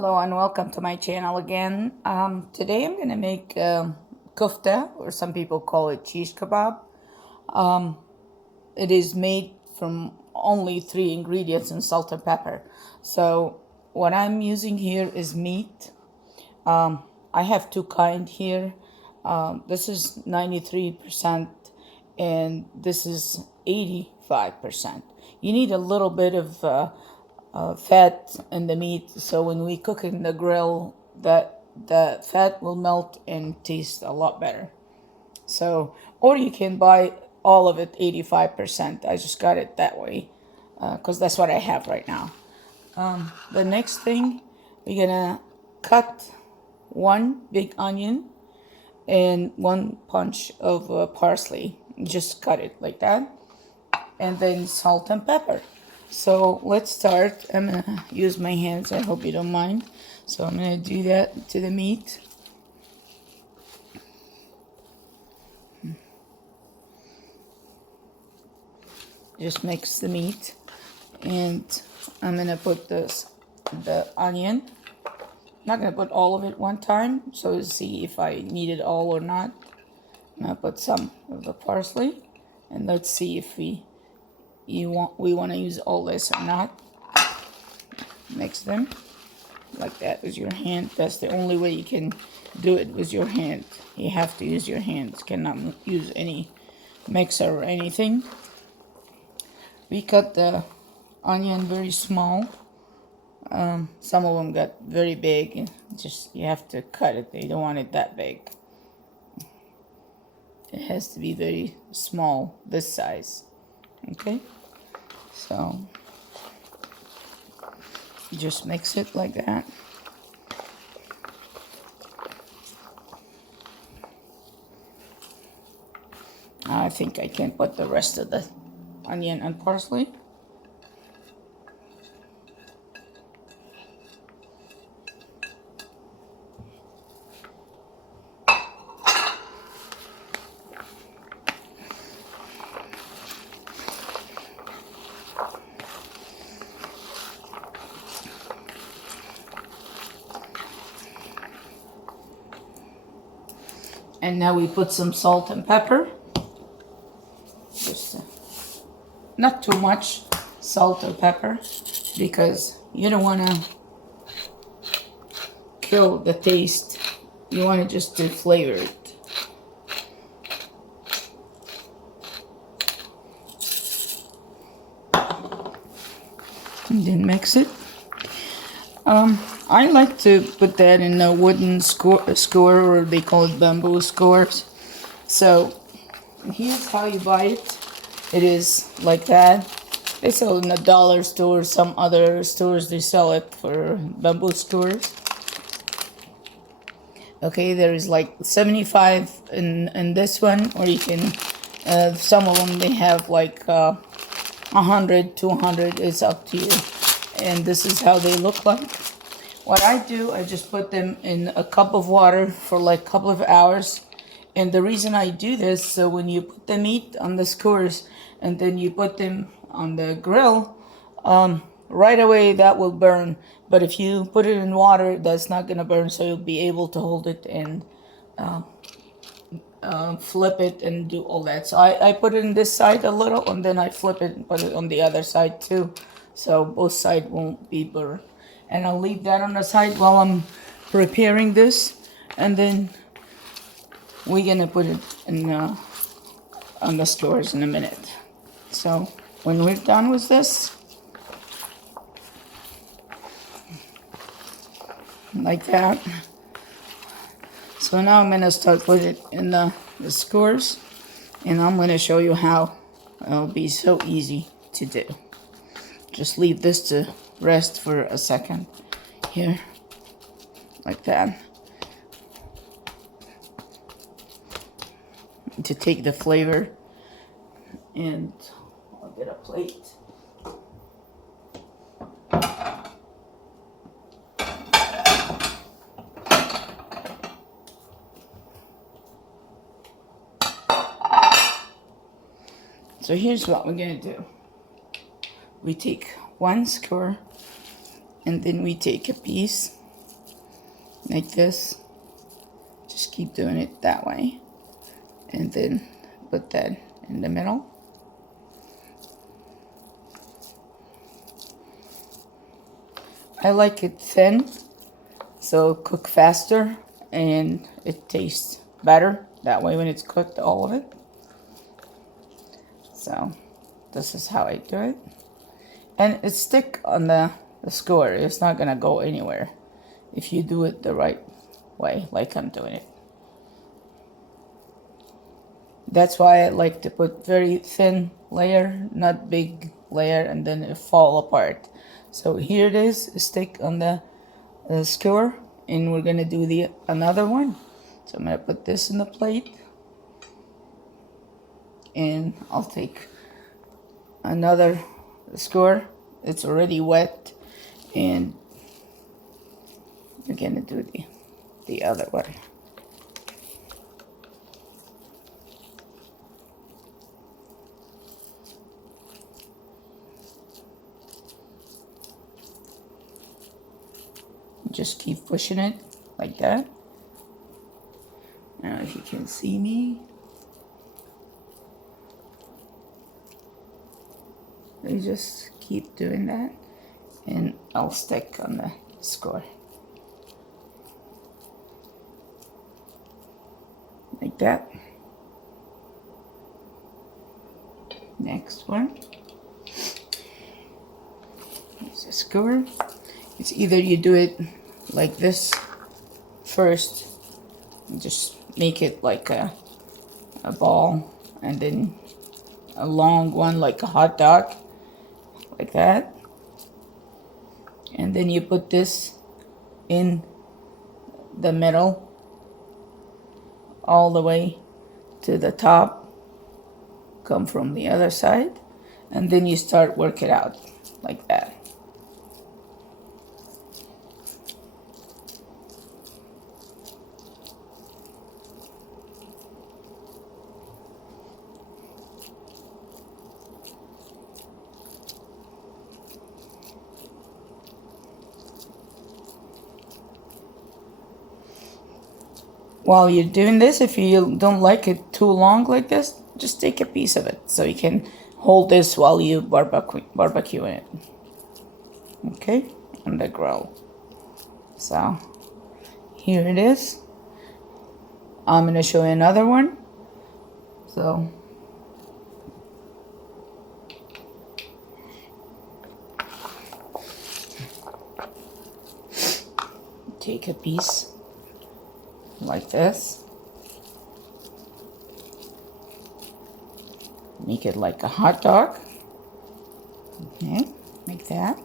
Hello and welcome to my channel again. Today I'm gonna make kofta, or some people call it shish kebab. It is made from only three ingredients and salt and pepper. So what I'm using here is meat. I have two kind here. This is 93% and this is 85%. You need a little bit of fat in the meat, so when we cook in the grill, that the fat will melt and taste a lot better. So, or you can buy all of it 85%. I just got it that way because that's what I have right now. The next thing, we're gonna cut one big onion and one punch of parsley. Just cut it like that, and then salt and pepper. So let's start. I'm gonna use my hands, I hope you don't mind. So I'm gonna do that to the meat. Just mix the meat, and I'm gonna put the onion. I'm not gonna put all of it one time, so to see if I need it all or not. I'm gonna put some of the parsley, and let's see if we want to use all this or not. Mix them like that with your hand. That's the only way you can do it, with your hand. You have to use your hands, cannot use any mixer or anything. We cut the onion very small. Some of them got very big. Just you have to cut it. You don't want it that big. It has to be very small, this size. Okay, so just mix it like that. I think I can put the rest of the onion and parsley. And now we put some salt and pepper. Just not too much salt or pepper, because you don't want to kill the taste. You want to just to flavor it. And then mix it. I like to put that in a wooden skewer, or they call it bamboo skewers. So here's how you buy it. It is like that. They sell it in the dollar store. Some other stores, they sell it for bamboo skewers. Okay, there is like 75 in this one, or you can, some of them they have like 100, 200. It's up to you. And this is how they look like. What I do, I just put them in a cup of water for like a couple of hours. And the reason I do this, so when you put the meat on the skewers and then you put them on the grill, right away that will burn. But if you put it in water, that's not gonna burn, so you'll be able to hold it and flip it and do all that. So I put it in this side a little, and then I flip it and put it on the other side too, so both sides won't be burned. And I'll leave that on the side while I'm preparing this, and then we're gonna put it in on the skewers in a minute. So when we're done with this, like that. So now I'm gonna start putting it in the skewers, and I'm gonna show you how it'll be so easy to do. Just leave this to rest for a second here, like that, to take the flavor. And I'll get a plate. So here's what we're gonna do. We take one skewer, and then we take a piece like this. Just keep doing it that way, and then put that in the middle. I like it thin, so cook faster and it tastes better that way when it's cooked, all of it. So this is how I do it, and it stick on the skewer. It's not gonna go anywhere if you do it the right way, like I'm doing it. That's why I like to put very thin layer, not big layer, and then it fall apart. So here it is, stick on the skewer, and we're gonna do the another one. So I'm gonna put this in the plate, and I'll take another skewer. It's already wet, and we're gonna do the other one. Just keep pushing it like that. Now if you can see me, you just keep doing that, and I'll stick on the skewer like that. Next one is a skewer. It's either you do it like this first, and just make it like a ball, and then a long one like a hot dog, like that. And then you put this in the middle all the way to the top, come from the other side, and then you start work it out like that. While you're doing this, if you don't like it too long like this, just take a piece of it so you can hold this while you barbecue it. Okay, on the grill. So here it is. I'm gonna show you another one. So take a piece like this, make it like a hot dog. Okay, like that.